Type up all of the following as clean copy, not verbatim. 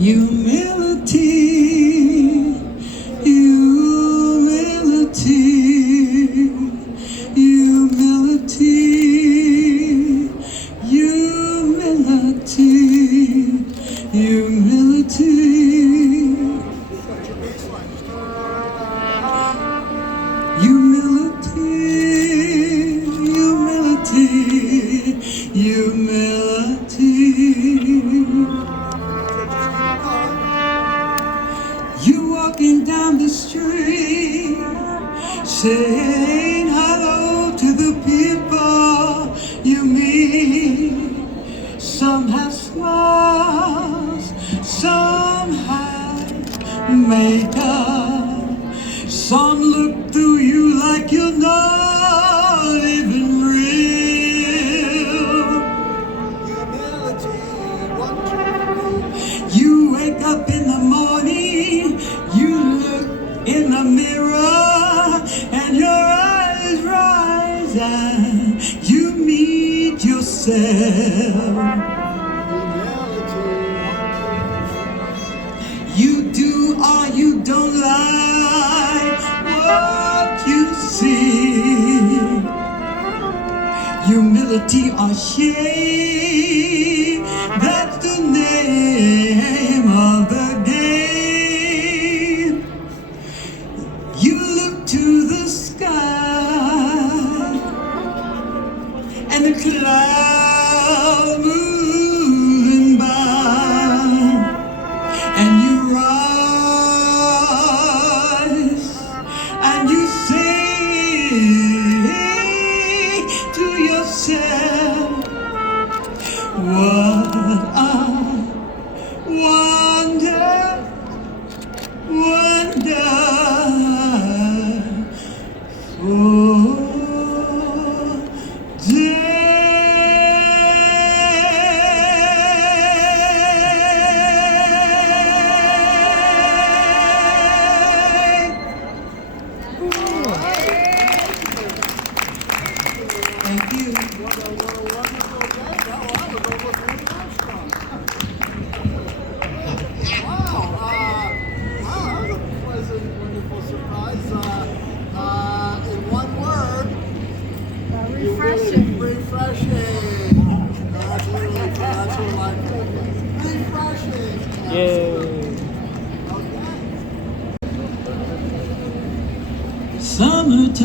Humility, humility, humility, humility, humility. Humility, humility, humility. You walking down the street, saying hello to the people you meet. Some have smiles, some have makeup, some look through you like you're not even real. You wake up in the morning, you look in the mirror, and your eyes rise and you meet yourself. You do or you don't like what you see. Humility or shame, that's the name of the game. You look to the sky and the clouds moving by, and you rise and you say to yourself, what a wonderful Thank you. What a wonderful day. That was almost really Armstrong. Wow. That was a pleasant, wonderful surprise. In one word, Refreshing. refreshing. That's what I think. Refreshing. Yay. Okay. Summertime,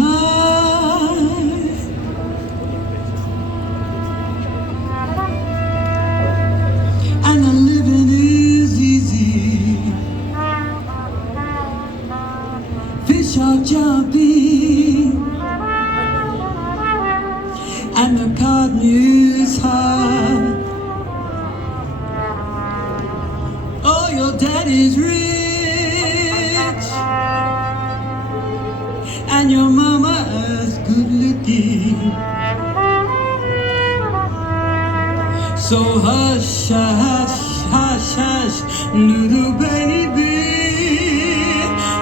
and the living is easy. Fish are jumping, and the cotton is high. Oh, your daddy's rich, and your mama's good looking. So hush, hush, hush, hush, little baby,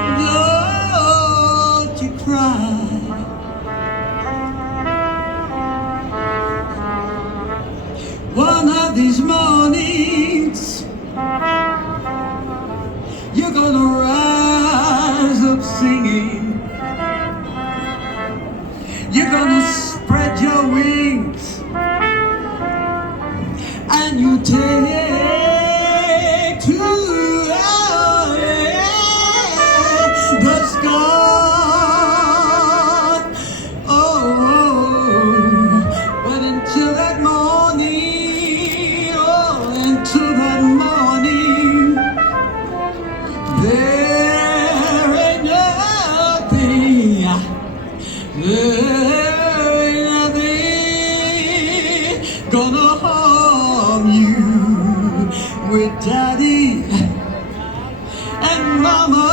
don't you cry. One of these mornings, you're gonna rise up singing. You're gonna spread your wings and you take to the sky. Oh, but until that morning, oh, until that morning, there ain't nothing. There ain't nothing gonna harm you with daddy and mama.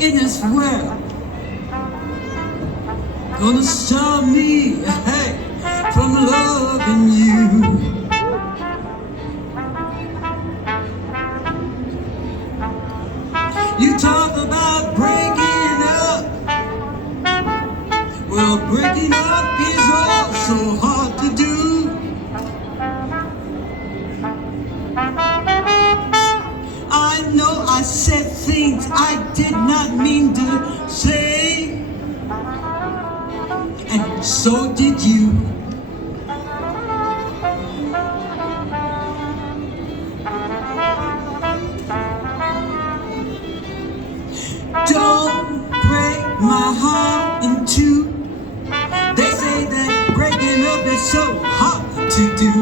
in this world gonna stop me, hey, from loving you. You talk about breaking up. Well, breaking up is also hard to do. I know I said things I did not mean to say, and so did you. Don't break my heart in two. They say that breaking up is so hard to do.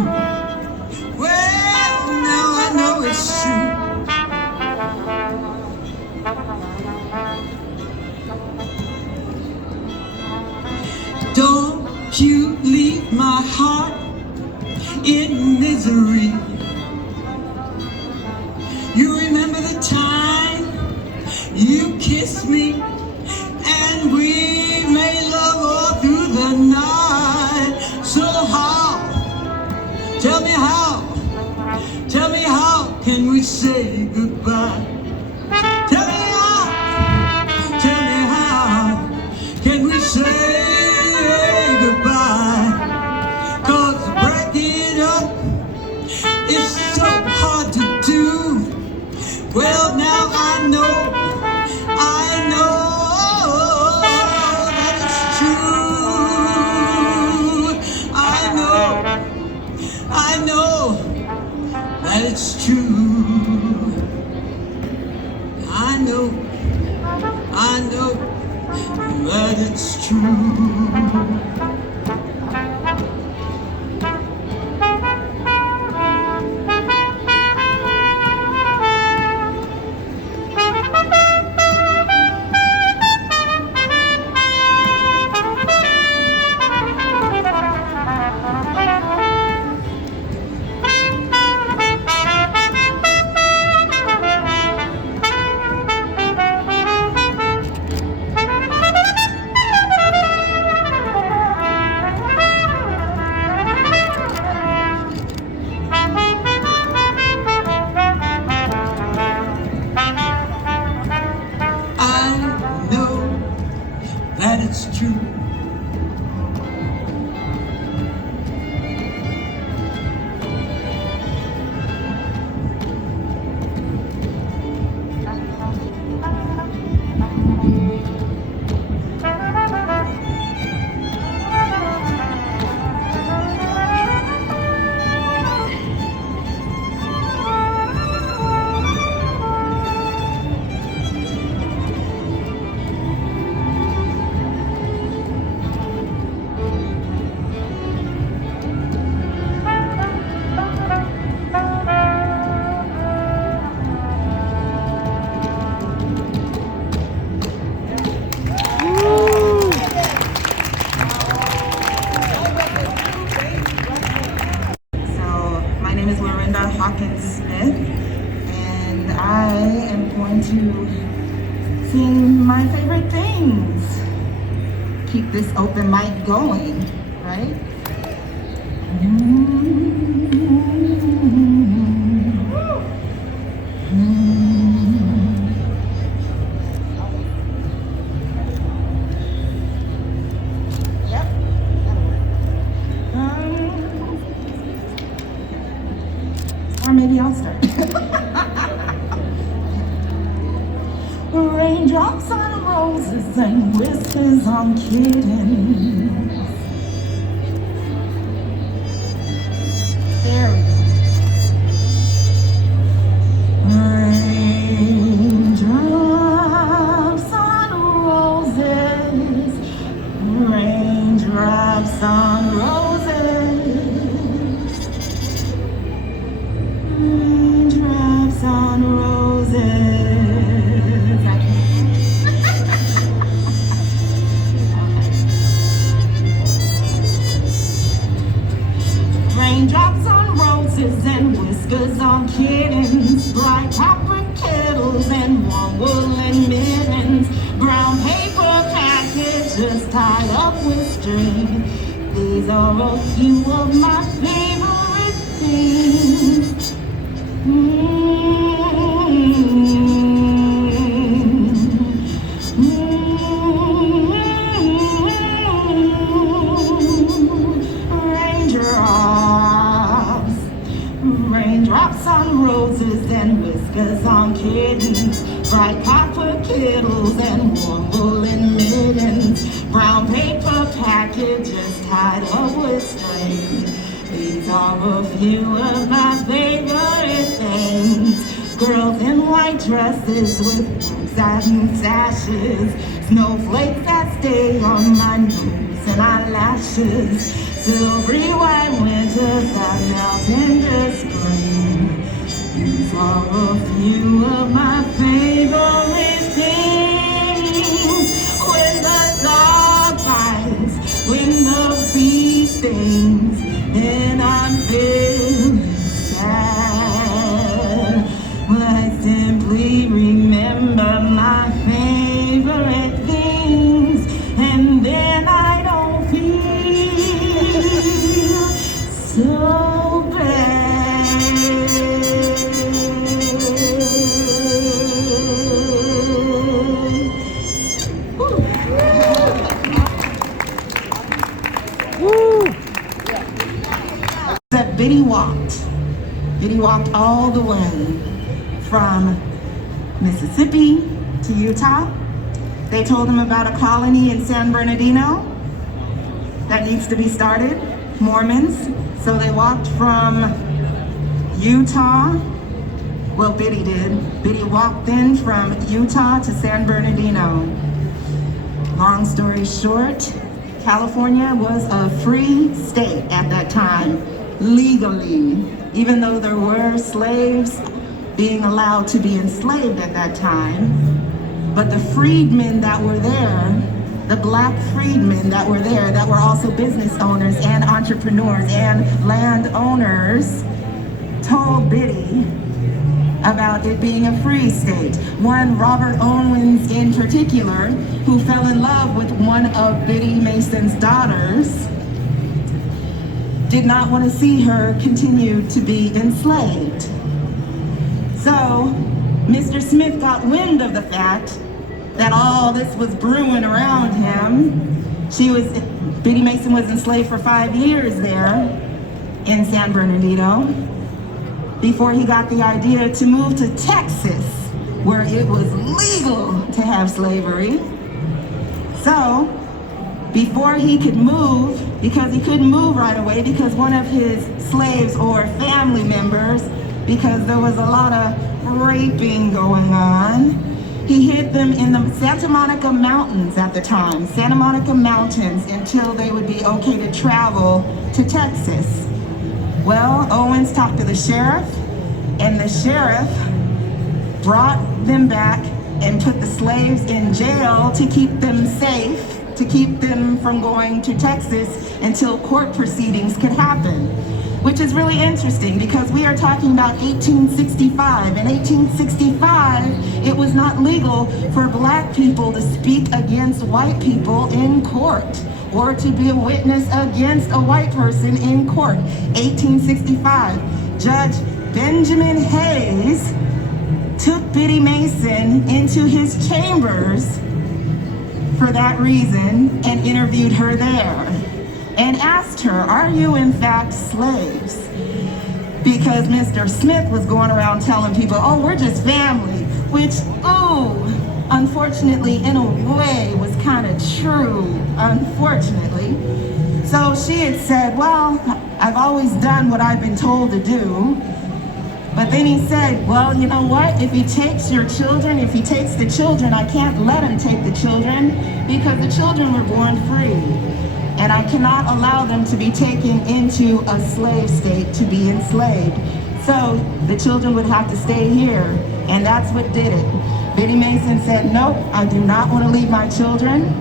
Well, now I know it's true. Don't you leave my heart in misery. You remember the time you kissed me and we made love all through the night. So how? Tell me how? Tell me how can we say goodbye? Tell me how? Tell me how can we say goodbye? 'Cause breaking up is so hard to do. Well, now I know that it's true. I know that it's true. I know that it's true. That it's true. Hawkins Smith, and I am going to sing my favorite things. Keep this open mic going, right? Or maybe I'll start. Raindrops on roses and whispers on kittens. There we go. Raindrops on roses. Raindrops on roses. Raindrops on roses. just tied up with string. These are a few of my favorite things. Raindrops on roses and whiskers on kittens, bright copper kettles and warm woolen mittens, brown paper packages tied up with string. These are a few of my favorite things. Girls in white dresses with satin sashes, snowflakes that stay on my nose and eyelashes, silvery white winters that melt into spring. These are a few of my favorite things. When the dog bites, when the bee stings, and I'm feeling sad, I simply remember my favorite things, and then I don't feel so bad. That Biddy walked. Biddy walked all the way from Mississippi to Utah. They told him about a colony in San Bernardino that needs to be started, Mormons. So they walked from Utah. Well, Biddy did. Biddy walked in from Utah to San Bernardino. Long story short, California was a free state at that time, legally, even though there were slaves being allowed to be enslaved at that time. But the freedmen that were there, the black freedmen that were there, that were also business owners and entrepreneurs and landowners, told Biddy about it being a free state. One, Robert Owens in particular, who fell in love with one of Biddy Mason's daughters, did not want to see her continue to be enslaved. So Mr. Smith got wind of the fact that all this was brewing around him. Biddy Mason was enslaved for 5 years there in San Bernardino before he got the idea to move to Texas, where it was legal to have slavery. So before he could move, because he couldn't move right away because one of his slaves or family members, because there was a lot of raping going on, he hid them in the Santa Monica Mountains at the time, Santa Monica Mountains, until they would be okay to travel to Texas. Well, Owens talked to the sheriff, and the sheriff brought them back and put the slaves in jail to keep them safe, to keep them from going to Texas until court proceedings could happen. Which is really interesting because we are talking about 1865. In 1865, it was not legal for black people to speak against white people in court or to be a witness against a white person in court. 1865, Judge Benjamin Hayes took Biddy Mason into his chambers for that reason and interviewed her there and asked her, "Are you in fact slaves?" Because Mr. Smith was going around telling people, "Oh, we're just family," which, unfortunately, in a way, was kind of true, unfortunately. So she had said, "Well, I've always done what I've been told to do." But then he said, "Well, you know what? If he takes your children, if he takes the children, I can't let him take the children because the children were born free. And I cannot allow them to be taken into a slave state to be enslaved. So the children would have to stay here." And that's what did it. Biddy Mason said, "Nope, I do not want to leave my children."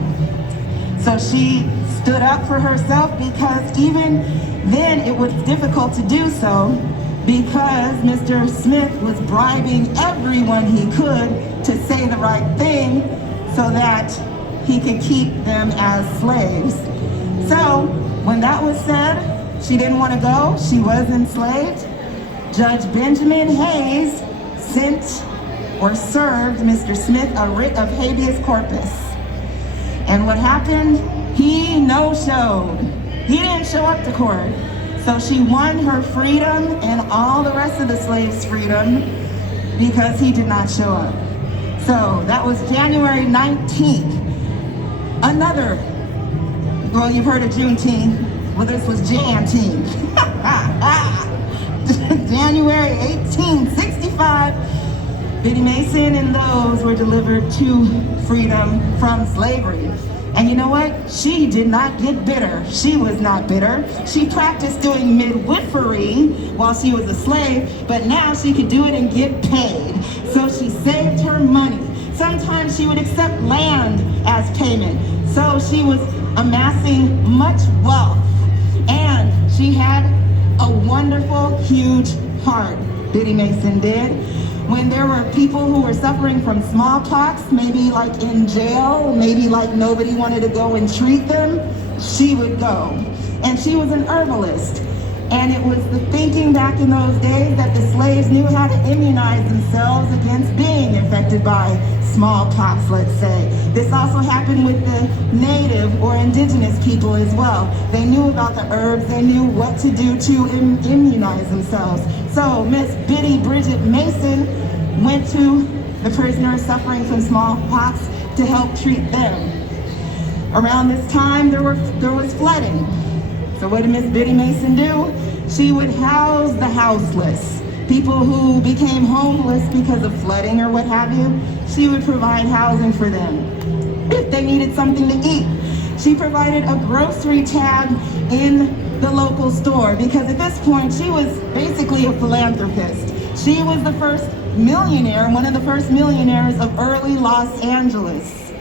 So she stood up for herself because even then it was difficult to do so because Mr. Smith was bribing everyone he could to say the right thing so that he could keep them as slaves. So when that was said, she didn't want to go, she was enslaved. Judge Benjamin Hayes sent or served Mr. Smith a writ of habeas corpus. And what happened? He no-showed. He didn't show up to court. So she won her freedom and all the rest of the slaves' freedom because he did not show up. So that was January 19th. Another, well, you've heard of Juneteenth. Well, this was Janteenth. January 1865, Biddy Mason and those were delivered to freedom from slavery. And you know what? She did not get bitter. She was not bitter. She practiced doing midwifery while she was a slave, but now she could do it and get paid. So she saved her money. Sometimes she would accept land as payment. So she was amassing much wealth. And she had a wonderful, huge heart, Biddy Mason did. When there were people who were suffering from smallpox, maybe like in jail, maybe like nobody wanted to go and treat them, she would go. And she was an herbalist. And it was the thinking back in those days that the slaves knew how to immunize themselves against being infected by smallpox, let's say. This also happened with the native or indigenous people as well. They knew about the herbs, they knew what to do to immunize themselves. So Miss Biddy Bridget Mason went to the prisoners suffering from smallpox to help treat them. Around this time, there was flooding. So what did Miss Biddy Mason do? She would house the houseless, people who became homeless because of flooding or what have you. She would provide housing for them. If they needed something to eat, she provided a grocery tab in the local store because at this point she was basically a philanthropist. She was the first millionaire, one of the first millionaires of early Los Angeles,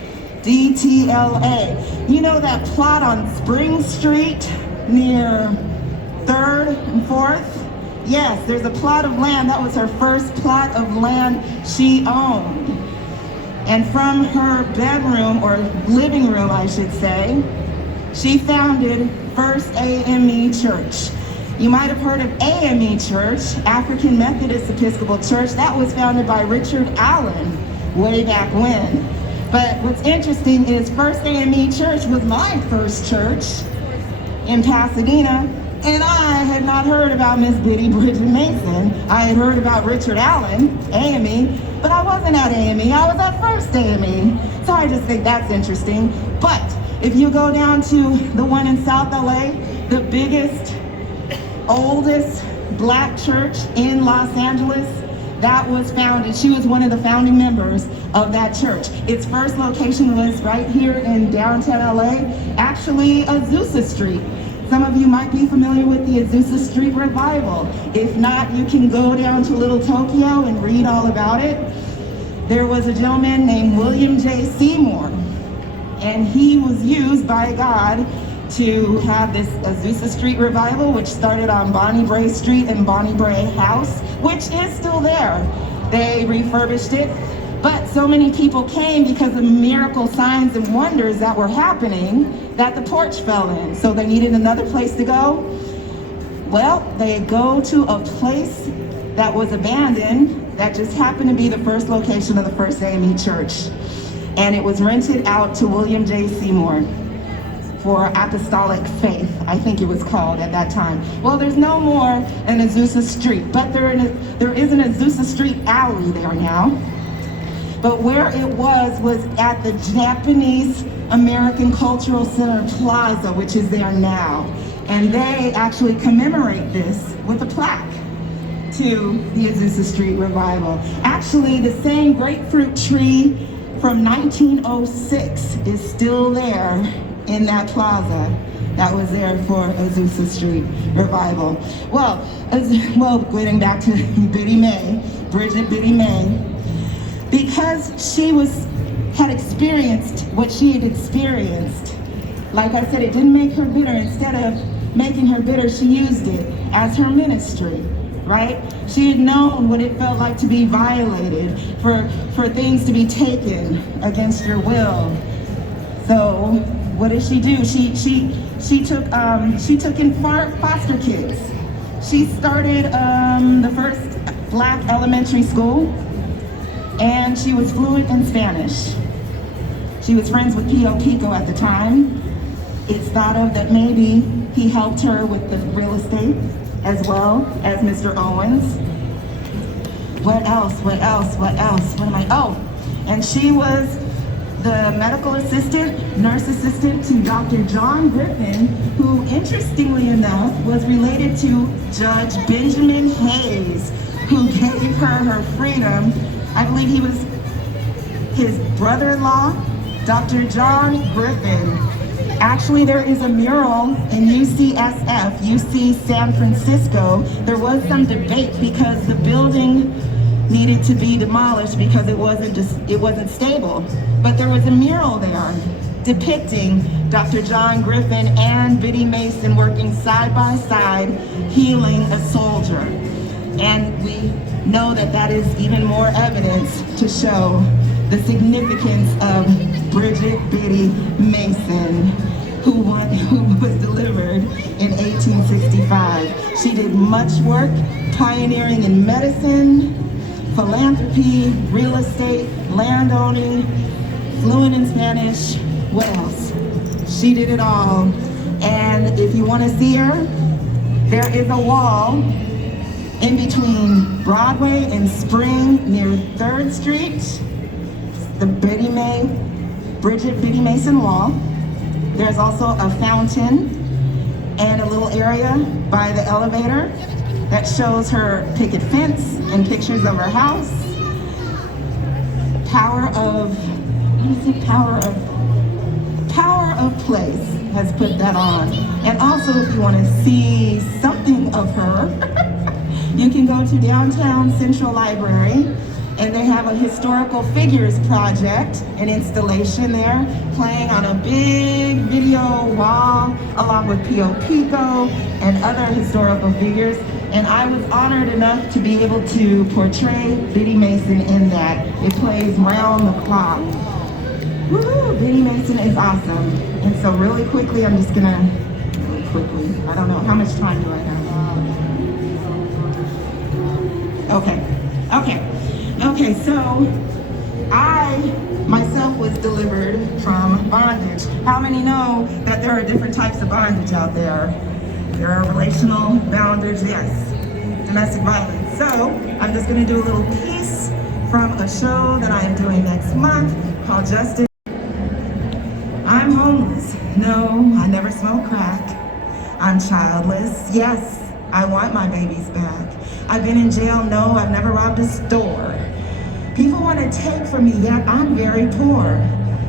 DTLA. You know that plot on Spring Street near 3rd and 4th? Yes, there's a plot of land. That was her first plot of land she owned. And from her bedroom, or living room, I should say, she founded First AME Church. You might have heard of AME Church, African Methodist Episcopal Church. That was founded by Richard Allen way back when. But what's interesting is First AME Church was my first church in Pasadena, and I had not heard about Miss Biddy Bridget Mason. I had heard about Richard Allen, AME, but I wasn't at AME, I was at First AME. So I just think that's interesting. But if you go down to the one in South LA, the biggest, oldest black church in Los Angeles, that was founded, she was one of the founding members of that church. Its first location was right here in downtown LA, actually Azusa Street. Some of you might be familiar with the Azusa Street Revival. If not, you can go down to Little Tokyo and read all about it. There was a gentleman named William J. Seymour, and he was used by God to have this Azusa Street Revival, which started on Bonnie Bray Street and Bonnie Bray House, which is still there. They refurbished it, but so many people came because of miracle signs and wonders that were happening that the porch fell in. So they needed another place to go. Well, they go to a place that was abandoned that just happened to be the first location of the First AME Church. And it was rented out to William J. Seymour for Apostolic Faith, I think it was called at that time. Well, there's no more an Azusa Street, but there is an Azusa Street alley there now. But where it was at the Japanese American Cultural Center Plaza, which is there now. And they actually commemorate this with a plaque to the Azusa Street Revival. Actually, the same grapefruit tree from 1906 is still there in that plaza that was there for Azusa Street Revival. Well, getting back to Biddy May, Bridget Biddy May, because she had experienced what she had experienced. Like I said, it didn't make her bitter. Instead of making her bitter, she used it as her ministry, right? She had known what it felt like to be violated, for things to be taken against your will. So what did she do? She took in foster kids. She started the first Black elementary school, and she was fluent in Spanish. She was friends with Pio Pico at the time. It's thought of that maybe he helped her with the real estate as well as Mr. Owens. What else? What am I? Oh, and she was the medical assistant, nurse assistant to Dr. John Griffin, who interestingly enough was related to Judge Benjamin Hayes, who gave her freedom. I believe he was his brother-in-law, Dr. John Griffin. Actually, there is a mural in UCSF, UC San Francisco. There was some debate because the building needed to be demolished because it wasn't stable. But there was a mural there depicting Dr. John Griffin and Biddy Mason working side by side, healing a soldier. And we know that that is even more evidence to show the significance of Bridget Biddy Mason, who was delivered in 1865. She did much work pioneering in medicine, philanthropy, real estate, landowning, fluent in Spanish. What else? She did it all. And if you want to see her, there is a wall in between Broadway and Spring near 3rd Street, the Bridget Biddy Mason Wall. There's also a fountain and a little area by the elevator that shows her picket fence and pictures of her house. Power of Place has put that on. And also, if you want to see something of her, you can go to Downtown Central Library, and they have a historical figures project, an installation there, playing on a big video wall, along with Pio Pico and other historical figures. And I was honored enough to be able to portray Biddy Mason in that. It plays round the clock. Woo, Biddy Mason is awesome. And so really quickly, I don't know, how much time do I have? Okay, so I myself was delivered from bondage. How many know that there are different types of bondage out there? There are relational bondage, yes, domestic violence. So I'm just gonna do a little piece from a show that I am doing next month called Justice. I'm homeless. No, I never smoked crack. I'm childless. Yes, I want my babies back. I've been in jail. No, I've never robbed a store. People want to take from me, yet I'm very poor.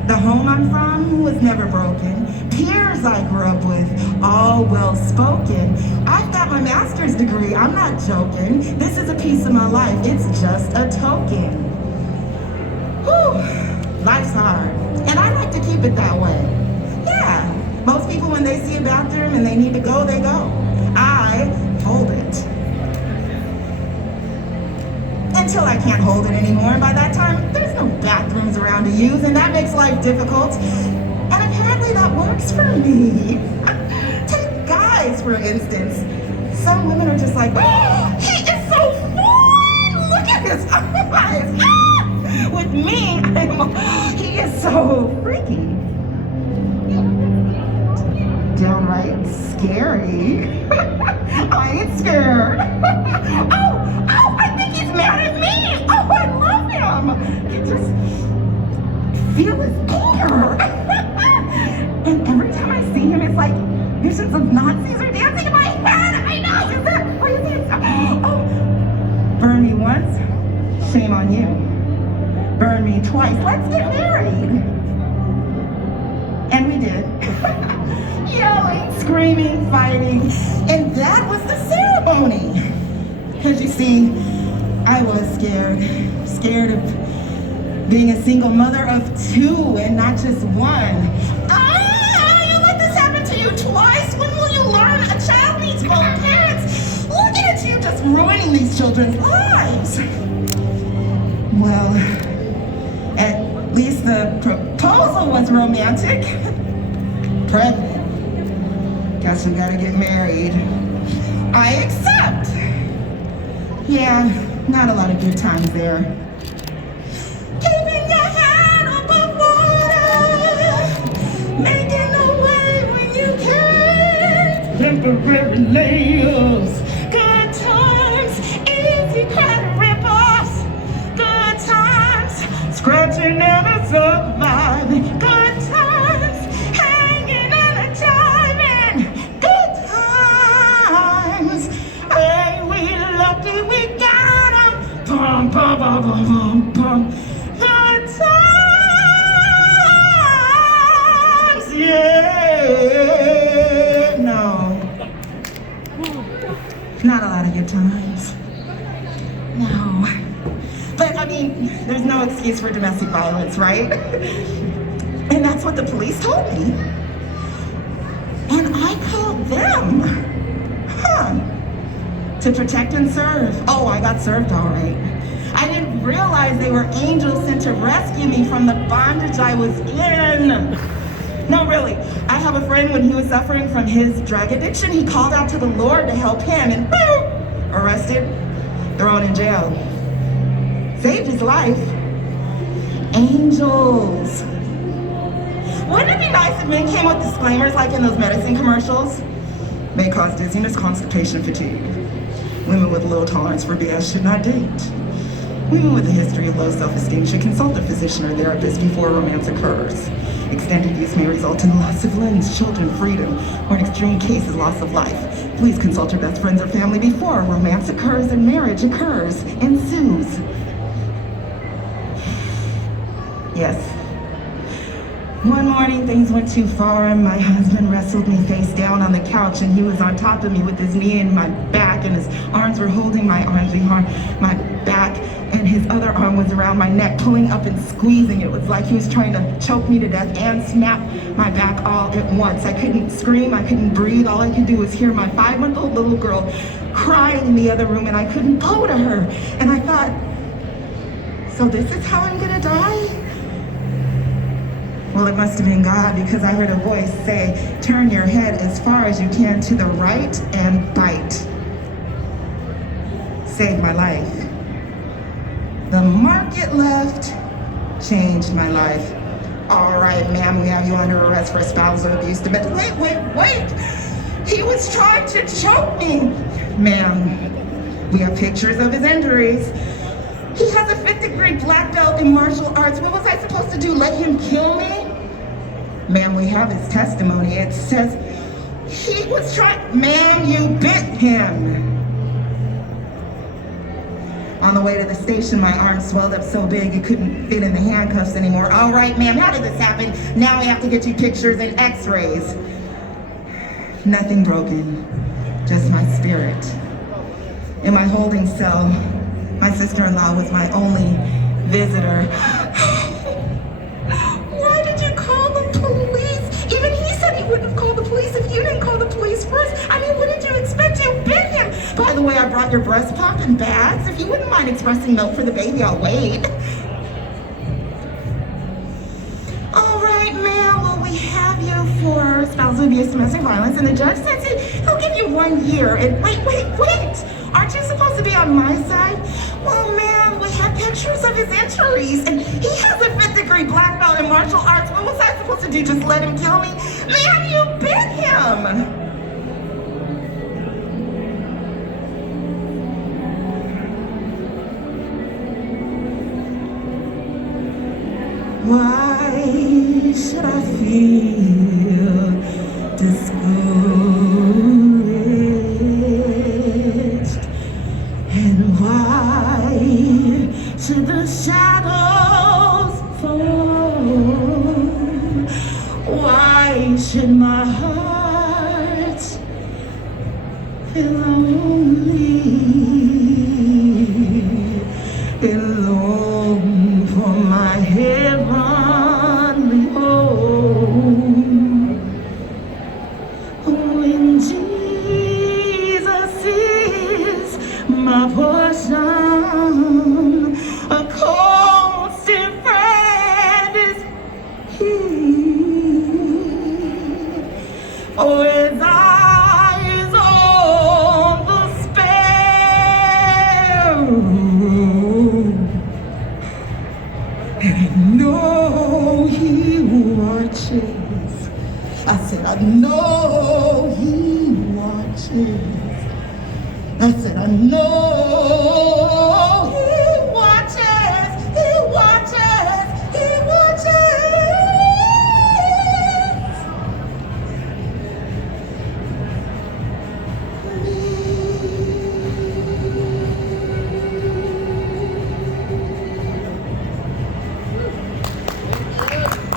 The home I'm from was never broken. Peers I grew up with, all well-spoken. I've got my master's degree, I'm not joking. This is a piece of my life, it's just a token. Whew, life's hard. And I like to keep it that way. Yeah, most people when they see a bathroom and they need to go, they go. I hold it. Until I can't hold it anymore. By that time, there's no bathrooms around to use, and that makes life difficult. And apparently that works for me. Take guys, for instance. Some women are just like, oh, he is so fine! Look at his eyes! Ah! With me, he is so freaky. Downright scary. I ain't scared. Oh, I think he's mad at me. Oh, I love him. I just feel his anger. And every time I see him, it's like visions of Nazis are dancing in my head. I know, is that crazy? Oh, burn me once, shame on you. Burn me twice, let's get married. And we did. Yelling, screaming, fighting, and that was the ceremony. Because you see, I was scared of being a single mother of 2 and not just 1. You let this happen to you twice? When will you learn a child needs both parents? Look at you just ruining these children's lives. Well, at least the proposal also was romantic. Pregnant. Guess we gotta get married. I accept. Yeah, not a lot of good times there. Keeping your head above water, making a way when you can. Temporary layers. Good times, easy credit rip-offs. Good times, scratching and surviving. Good times, hanging and a jiving. Good times, hey, we lucky we got 'em. Bum, bum, bum, bum, bum, bum. Good times, yeah. No. Not a lot of good times. No. But I mean, there's no excuse for domestic violence, right? And that's what the police told me. And I called them. To protect and serve. Oh, I got served all right. I didn't realize they were angels sent to rescue me from the bondage I was in. No, really. I have a friend, when he was suffering from his drug addiction, he called out to the Lord to help him, and boom, arrested, thrown in jail. Saved his life. Angels. Wouldn't it be nice if men came with disclaimers like in those medicine commercials? May cause dizziness, constipation, fatigue. Women with low tolerance for BS should not date. Women with a history of low self-esteem should consult a physician or therapist before romance occurs. Extended use may result in loss of limbs, children, freedom, or in extreme cases, loss of life. Please consult your best friends or family before romance occurs and marriage ensues. Yes. One morning, things went too far, and my husband wrestled me face down on the couch, and he was on top of me with his knee in my back, and his arms were holding my arms behind my back, and his other arm was around my neck, pulling up and squeezing. It was like he was trying to choke me to death and snap my back all at once. I couldn't scream, I couldn't breathe. All I could do was hear my 5-month-old little girl crying in the other room, and I couldn't go to her. And I thought, so this is how I'm gonna die? Well, it must have been God, because I heard a voice say, turn your head as far as you can to the right and bite. Saved my life. The market left changed my life. All right, ma'am, we have you under arrest for spousal abuse. But wait. He was trying to choke me. Ma'am, we have pictures of his injuries. He has a 5th degree black belt in martial arts. What was I supposed to do, let him kill me? Ma'am, we have his testimony. It says he was trying, ma'am, you bit him. On the way to the station, my arm swelled up so big it couldn't fit in the handcuffs anymore. All right, ma'am, how did this happen? Now we have to get you pictures and x-rays. Nothing broken, just my spirit. In my holding cell, my sister-in-law was my only visitor. Why did you call the police? Even he said he wouldn't have called the police if you didn't call the police first. I mean, what did you expect? You bit him. By the way, I brought your breast pump and bags. If you wouldn't mind expressing milk for the baby, I'll wait. All right, ma'am, well, we have you for spousal abuse, domestic violence, and the judge says he'll give you 1 year. And wait. Aren't you supposed to be on my side? Well, ma'am, we have pictures of his injuries, and he has a 5th degree black belt in martial arts. What was I supposed to do, just let him kill me? Ma'am, you bit him! Why should I feel discouraged? And why should the shadows fall? Why should my heart feel lonely and long for my heavenly home? When Jesus is my portion, a constant friend is He. watches. I said, I know he watches. I said, I know he watches, he watches, he watches.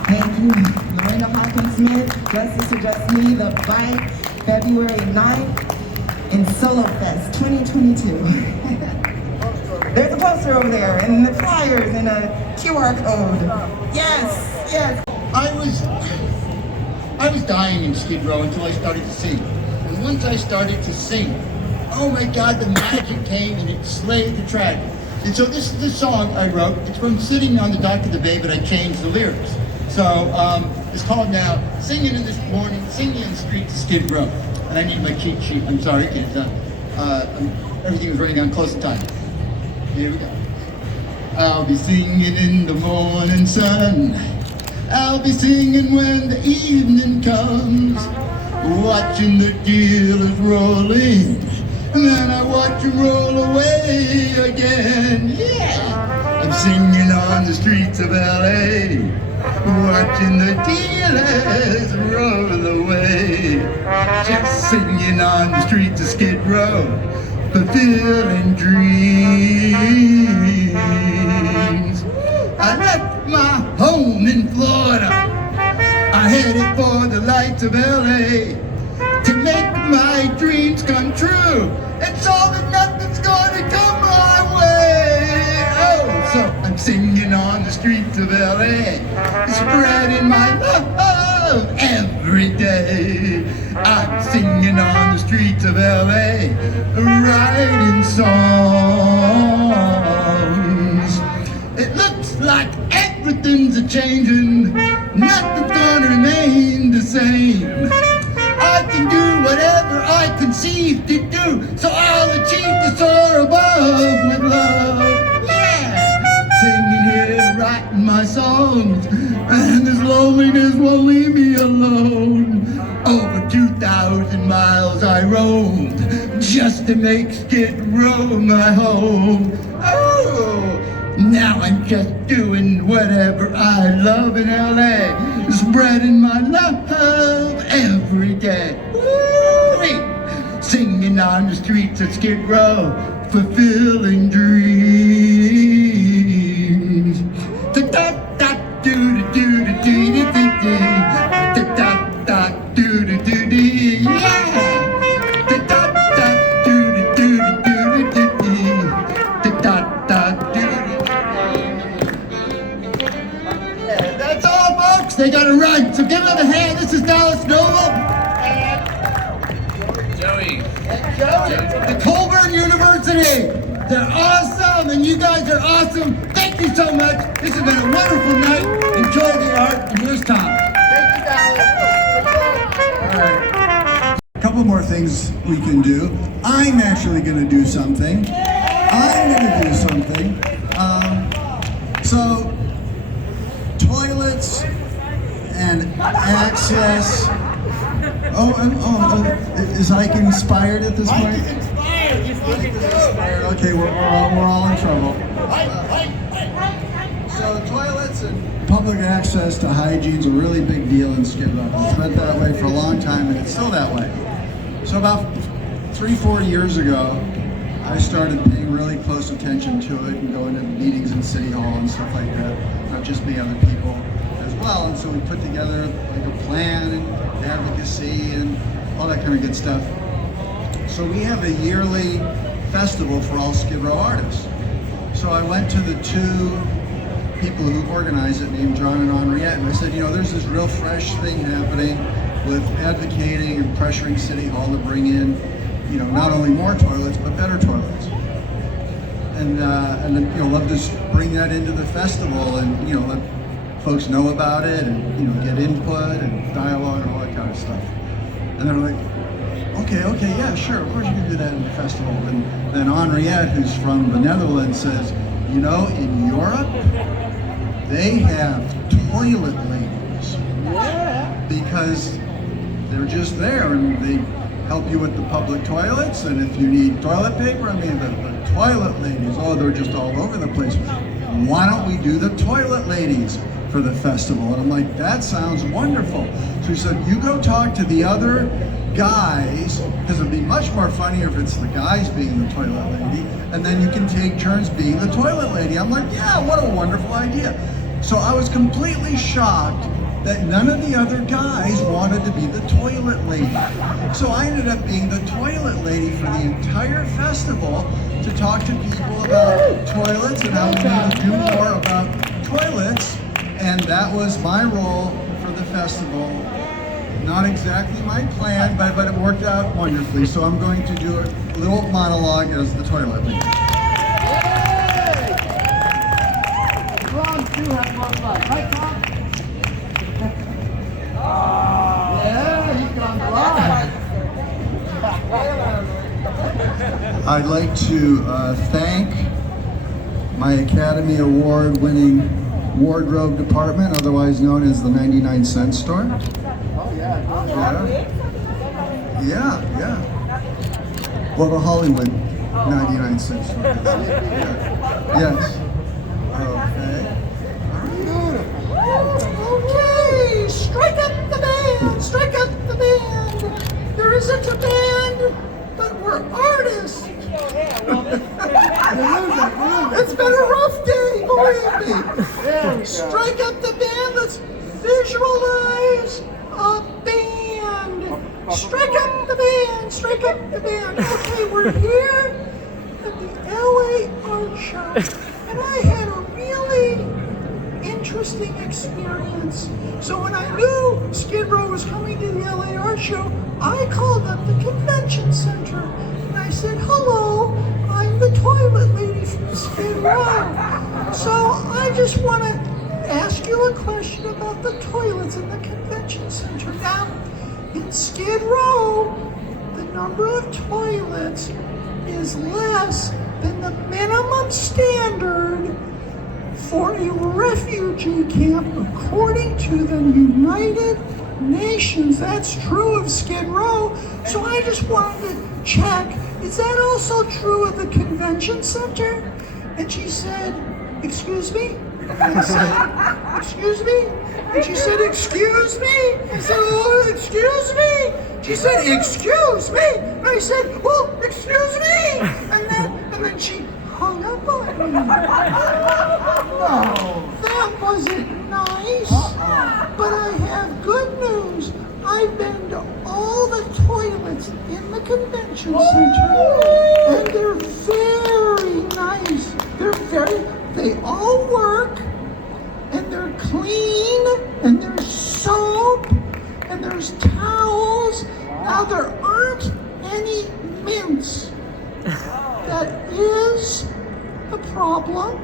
Thank you, Lorena Hawkins-Smith, Justice to Just Me, The Bite, February 9th, in Solo Fest 2022. There's a poster over there, and the flyers, and a QR code. Yes, yes. I was dying in Skid Row until I started to sing. And once I started to sing, oh my God, the magic came and it slayed the tragedy. And so this is the song I wrote. It's from Sitting on the Dock of the Bay, but I changed the lyrics. So it's called now Singing in the Morning, Singing in the Streets of Skid Row. And I need my cheat sheet. I'm sorry, kids. Everything was running on close to time. Here we go. I'll be singing in the morning sun. I'll be singing when the evening comes. Watching the dealers rolling. And then I watch them roll away again. Yeah! I'm singing on the streets of LA. Watching the dealers roll away. Just singing on the streets of Skid Row, fulfilling dreams. I left my home in Florida. I headed for the lights of LA to make my dreams come true. And so that nothing's gonna come my way. Oh, so I'm singing on the streets of LA, spreading my love every day. I'm singing on the streets of LA, writing songs. It looks like everything's a-changing, nothing's gonna remain the same. I can do whatever I conceive to do, so I'll achieve the soar above with love. Yeah! Singing here, writing my songs, and this loneliness won't leave me alone. Over 2,000 miles I roamed, just to make Skid Row my home. Oh! Now I'm just doing whatever I love in LA, spreading my love every day. Woo-wee. Singing on the streets of Skid Row, fulfilling dreams. Da-da-da-do-do-do-do-do-do-do. Da-da-da-do-do-do-do. Yeah! Da-da-da-do-do-do-do-do-do. Da-da-da-do-do. That's all, folks. They gotta run. So give them a hand. This is Dallas Noble. Joey. Joey. The Colburn University. They're awesome, and you guys are awesome. Thank you so much. This has been a wonderful night. Enjoy the art, and here's Tom. Thank you, Dallas. All right. A couple more things we can do. I'm actually going to do something. So, toilets and access. Is Ike inspired at this point? Inspired. You fucking go. Okay, we're all in trouble. So toilets and public access to hygiene is a really big deal in Skid Row. It's been that way for a long time, and it's still that way. So about 3-4 years ago, I started paying really close attention to it and going to meetings in City Hall and stuff like that. Not just me, other people as well. And so we put together like a plan and advocacy and all that kind of good stuff. So we have a yearly festival for all Skid Row artists. So I went to the two people who organize it, named John and Henriette, and I said, there's this real fresh thing happening with advocating and pressuring City Hall to bring in, not only more toilets, but better toilets. And love to bring that into the festival and, let folks know about it and, get input and dialogue and all that kind of stuff. And they're like, okay, yeah, sure, of course you can do that in the festival. And then Henriette, who's from the Netherlands, says, in Europe, they have toilet ladies. because they're just there and they help you with the public toilets. And if you need toilet paper, I mean, the toilet ladies, oh, they're just all over the place. Why don't we do the toilet ladies for the festival? And I'm like, that sounds wonderful. So he said, you go talk to the other guys, because it'd be much more funnier if it's the guys being the toilet lady, and then you can take turns being the toilet lady. I'm like, yeah, what a wonderful idea. So I was completely shocked that none of the other guys wanted to be the toilet lady. So I ended up being the toilet lady for the entire festival to talk to people about toilets and how we need to do more about toilets. And that was my role for the festival. Not exactly my plan, but it worked out wonderfully. So I'm going to do a little monologue as the toilet lady. Blondes do have more fun, right, Tom? Yeah, he comes blonde. I'd like to thank my Academy Award winning wardrobe department, otherwise known as the 99 cent store. Oh, yeah. Yeah. Well, the Hollywood 99 cent store. Yes. Okay. Okay, strike up the band, strike up the band. There isn't a band, but we're artists. It's been a rough day, believe me. Strike up the band, let's visualize a band. Strike up the band, strike up the band. Okay, we're here at the LA Art Show, and I had a really interesting experience. So when I knew Skid Row was coming to the LA Art Show, I called up the convention center and I said, hello, I'm the toilet lady from Skid Row. So I just want to ask you a question about the toilets in the convention center. Now, in Skid Row, the number of toilets is less than the minimum standard for a refugee camp according to the United Nations. That's true of Skid Row. So I just wanted to check, is that also true of the convention center? And she said, excuse me? I said, excuse me? And she said, excuse me? I said, oh, excuse me? She said, excuse me? And I said, well, excuse me? And then she hung up on me. No, that wasn't nice. But I have good news. I've been to all the toilets in the convention center, and they're very nice. They all work, and they're clean, and there's soap, and there's towels. Now there aren't any mints. That is a problem.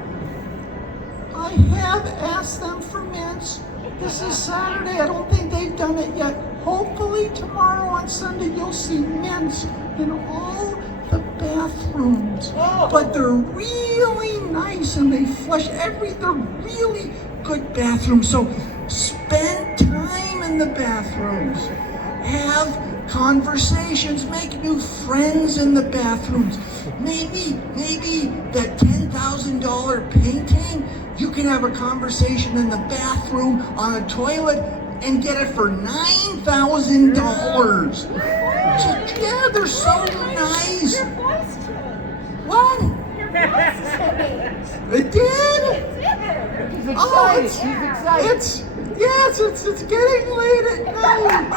I have asked them for mints. This is Saturday. I don't think they've done it yet. Hopefully tomorrow on Sunday you'll see mints in all the bathrooms. But they're really nice and they flush they're really good bathrooms. So spend time in the bathrooms. Have conversations, make new friends in the bathrooms. Maybe that $10,000 painting, you can have a conversation in the bathroom on a toilet and get it for $9,000. Yeah, they're so nice. What? It did? Oh, it's getting late at night.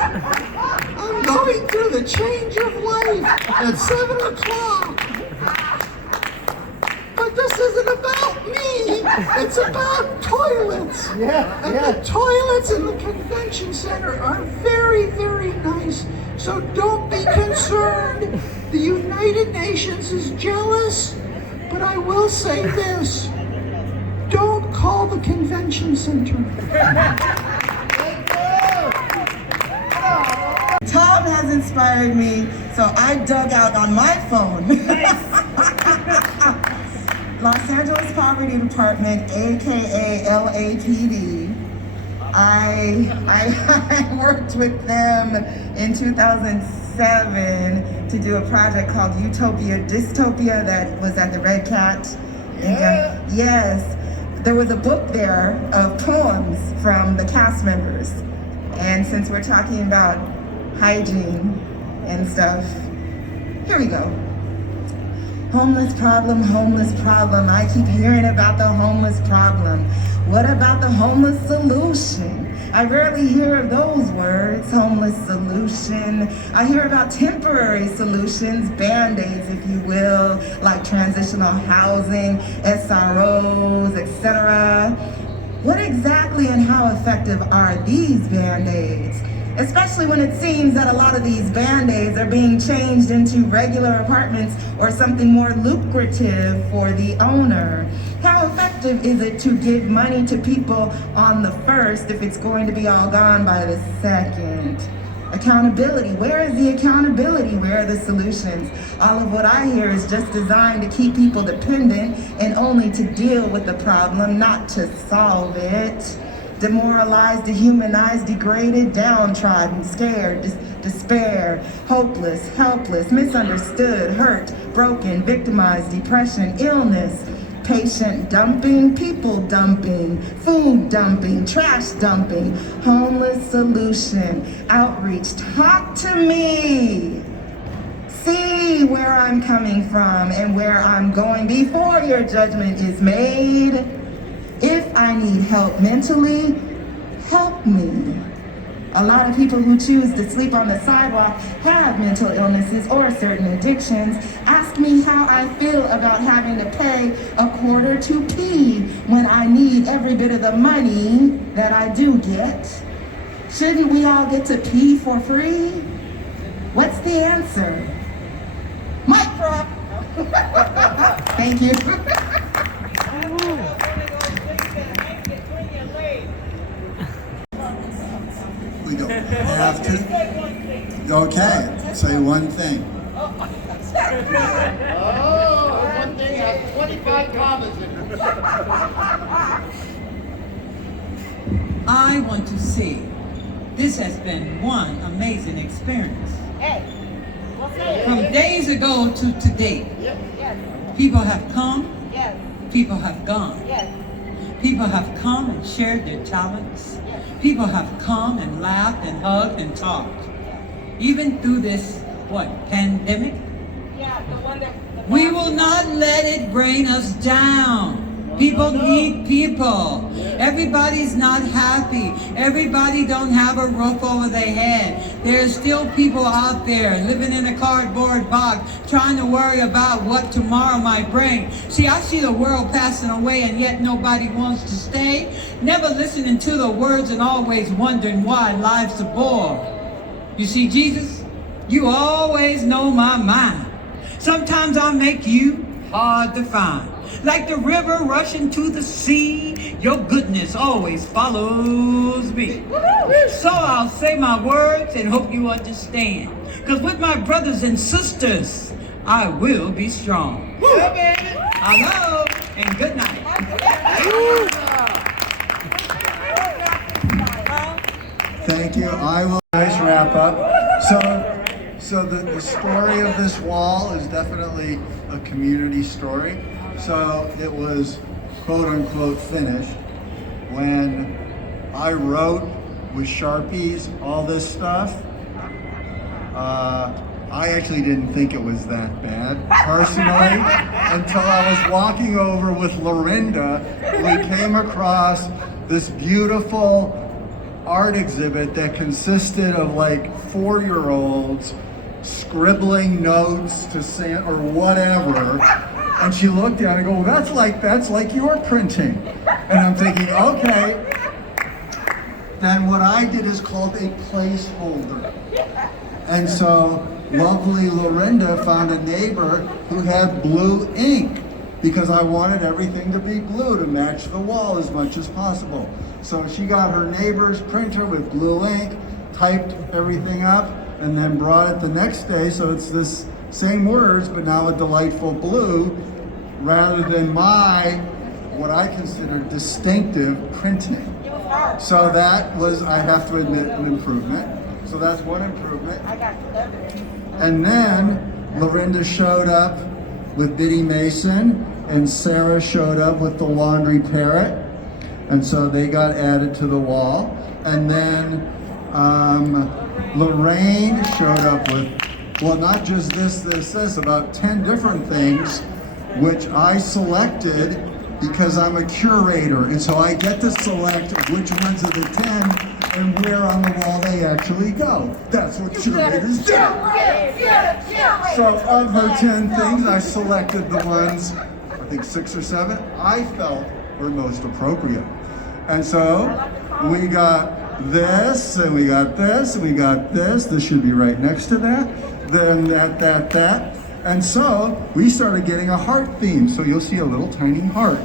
I'm going through the change of life at 7 o'clock. But this isn't about me. It's about toilets. And the toilets in the convention center are very, very nice. So don't be concerned. The United Nations is jealous. But I will say this. Don't call the convention center. Tom has inspired me, so I dug out on my phone. Los Angeles Poverty Department, aka LAPD, I worked with them in 2007 to do a project called Utopia Dystopia that was at the Red Cat. Yeah. Yes, there was a book there of poems from the cast members. And since we're talking about hygiene and stuff, here we go. Homeless problem, I keep hearing about the homeless problem. What about the homeless solution? I rarely hear of those words, homeless solution. I hear about temporary solutions, band-aids if you will, like transitional housing, SROs, etc. What exactly and how effective are these band-aids? Especially when it seems that a lot of these band-aids are being changed into regular apartments or something more lucrative for the owner. How effective is it to give money to people on the first if it's going to be all gone by the second? Accountability, where is the accountability? Where are the solutions? All of what I hear is just designed to keep people dependent and only to deal with the problem, not to solve it. Demoralized, dehumanized, degraded, downtrodden, scared, despair, hopeless, helpless, misunderstood, hurt, broken, victimized, depression, illness, patient dumping, people dumping, food dumping, trash dumping, homeless solution, outreach. Talk to me. See where I'm coming from and where I'm going before your judgment is made. If I need help mentally, help me. A lot of people who choose to sleep on the sidewalk have mental illnesses or certain addictions. Ask me how I feel about having to pay a quarter to pee when I need every bit of the money that I do get. Shouldn't we all get to pee for free? What's the answer? Mic drop. Thank you. We don't have to. Okay, say one thing. Oh, one thing has 25 commas in it. I want to say this has been one amazing experience. From days ago to today, people have come, people have gone. People have come and shared their talents. People have come and laughed and hugged and talked. Even through this, pandemic? We will not let it bring us down. People need people. Everybody's not happy. Everybody don't have a roof over their head. There's still people out there living in a cardboard box trying to worry about what tomorrow might bring. See, I see the world passing away and yet nobody wants to stay. Never listening to the words and always wondering why life's a bore. You see, Jesus, you always know my mind. Sometimes I make you hard to find. Like the river rushing to the sea, your goodness always follows me. So I'll say my words and hope you understand. Because with my brothers and sisters, I will be strong. Hello and good night. Thank you. I will. Nice wrap up. So the story of this wall is definitely a community story. So it was quote unquote finished when I wrote with Sharpies all this stuff. I actually didn't think it was that bad personally until I was walking over with Lorinda. We came across this beautiful art exhibit that consisted of like 4-year-olds scribbling notes to Santa or whatever. And she looked at it and go, well, that's like your printing. And I'm thinking, okay. Then what I did is called a placeholder. And so lovely Lorinda found a neighbor who had blue ink because I wanted everything to be blue to match the wall as much as possible. So she got her neighbor's printer with blue ink, typed everything up, and then brought it the next day. So it's this same words, but now a delightful blue, rather than my, what I consider distinctive printing. So that was, I have to admit, an improvement. So that's one improvement. And then Lorinda showed up with Biddy Mason, and Sarah showed up with the laundry parrot. And so they got added to the wall. And then Lorraine showed up with, well, not just this, about 10 different things, which I selected because I'm a curator. And so I get to select which ones of the 10 and where on the wall they actually go. That's what curators do. So of her 10 things, I selected the ones, I think 6 or 7, I felt were most appropriate. And so we got this, and we got this, and we got this. This should be right next to that. Then that. And so we started getting a heart theme. So you'll see a little tiny heart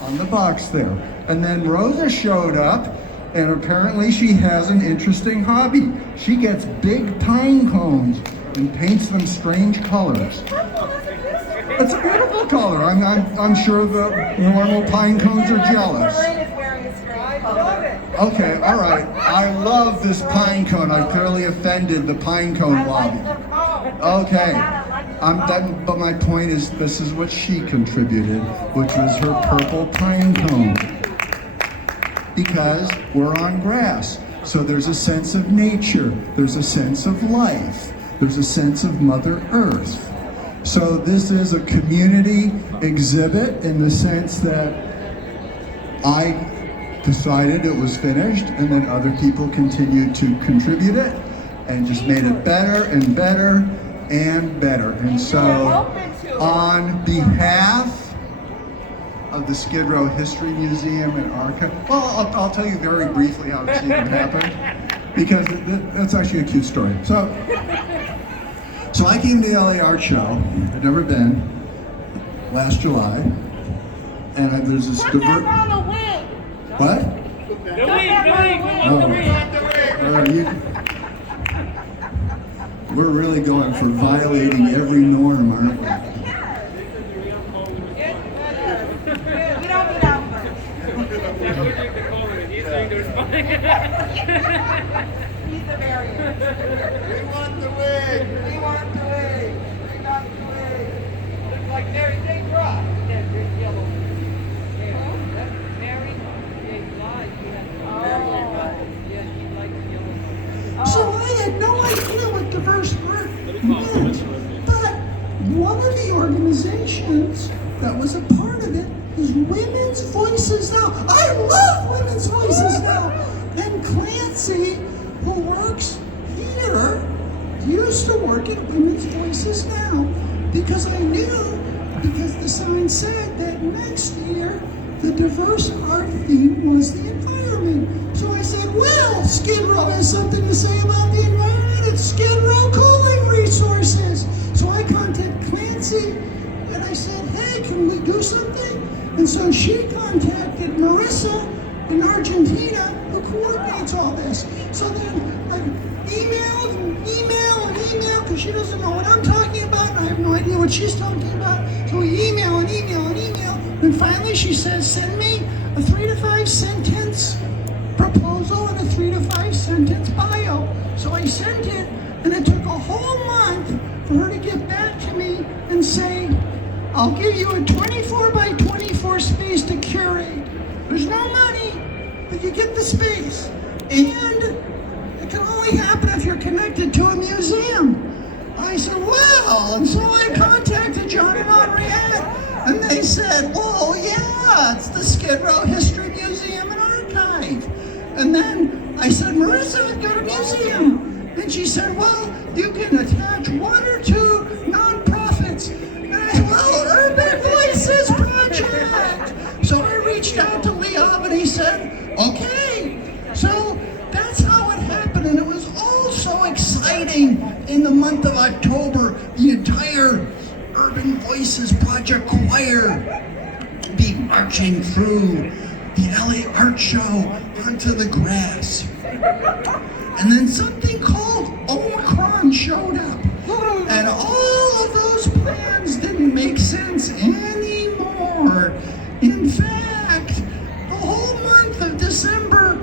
on the box there. And then Rosa showed up, and apparently she has an interesting hobby. She gets big pine cones and paints them strange colors. It's a beautiful color. I'm sure the normal pine cones are jealous. Okay, all right. I love this pine cone. I clearly offended the pine cone lobby. Okay. But my point is, this is what she contributed, which was her purple pine cone. Because we're on grass. So there's a sense of nature. There's a sense of life. There's a sense of Mother Earth. So this is a community exhibit in the sense that I decided it was finished, and then other people continued to contribute it and just made it better and better and better. And so on behalf of the Skid Row History Museum and Archive, well, I'll tell you very briefly how this even happened, because that's actually a cute story. So I came to the LA Art Show, I'd never been, last July, and there's this What? We're really going for violating every norm, aren't we? We want the wig. We want the wig. We got the wig. Looks like Mary J. Rock. That big yellow. That's Mary J. Blige. Yeah, she likes yellow. So I had no idea what diverse art meant, but one of the organizations that was a part of it is Women's Voices Now. I love Women's Voices Now. And Clancy, who works here, used to work at Women's Voices Now, because I knew, because the sign said that next year the diverse art theme was the environment. So I said, well, Skid Row has something to say about the environment. It's Skid Row Cooling Resources. So I contacted Clancy and I said, hey, can we do something? And so she contacted Marissa in Argentina, who coordinates all this. So then I emailed and email, because she doesn't know what I'm talking about, and I have no idea what she's talking about. So we email. And finally she says, send me a 3 to 5 sentence proposal and a 3 to 5 sentence bio. So I sent it, and it took a whole month for her to get back to me and say, I'll give you a 24 by 24 space to curate. There's no money, but you get the space. And it can only happen if you're connected to a museum. I said, well, and so I contacted John and Henriette, and they said, well, yeah, it's the Skid Row History Museum and Archive. And then I said, Marissa, I've got a museum. And she said, well, you can attach 1 or 2 nonprofits. And I said, well, Urban Voices Project. So I reached out to Leo, and he said, okay. So that's how it happened, and it was all so exciting. In the month of October, the entire Urban Voices Project choir be marching through the LA Art Show onto the grass. And then something called Omicron showed up. And all of those plans didn't make sense anymore. In fact, the whole month of December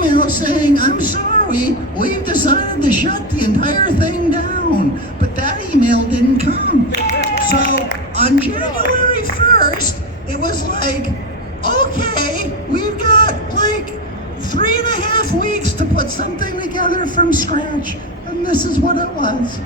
email saying, I'm sorry, we've decided to shut the entire thing down. But that email didn't come. So on January 1st, it was like, okay, we've got like 3.5 weeks to put something together from scratch. And this is what it was.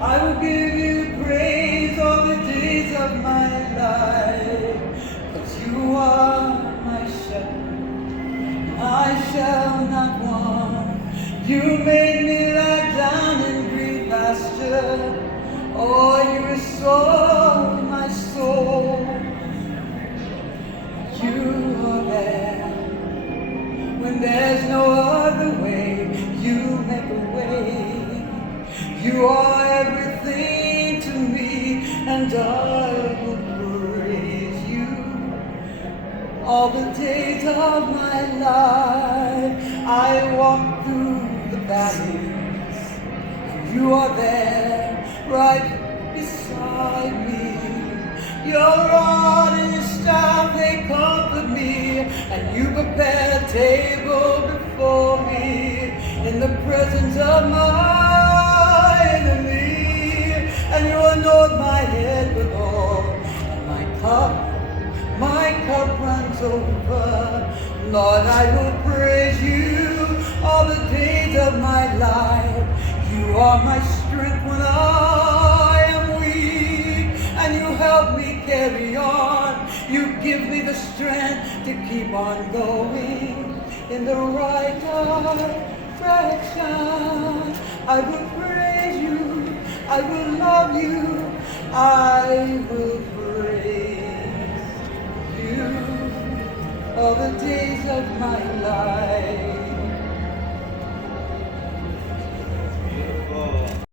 I will give you praise all the days of my life, 'cause you are my shepherd, I shall not want. You made me lie down in green pasture, oh, you restored my soul. You are there when there's no other way, you make a way. You are everything to me, and I will praise you all the days of my life. I walk through the valleys, and you are there right beside me. Your rod and your staff, they comfort me, and you prepare a table before me in the presence of my enemy. And you anoint my head with oil, and my cup runs over. Lord, I will praise you all the days of my life. You are my strength when I am weak, and you help me carry on. You give me the strength to keep on going in the right direction. I will praise you, I will love you, I will praise you all the days of my life.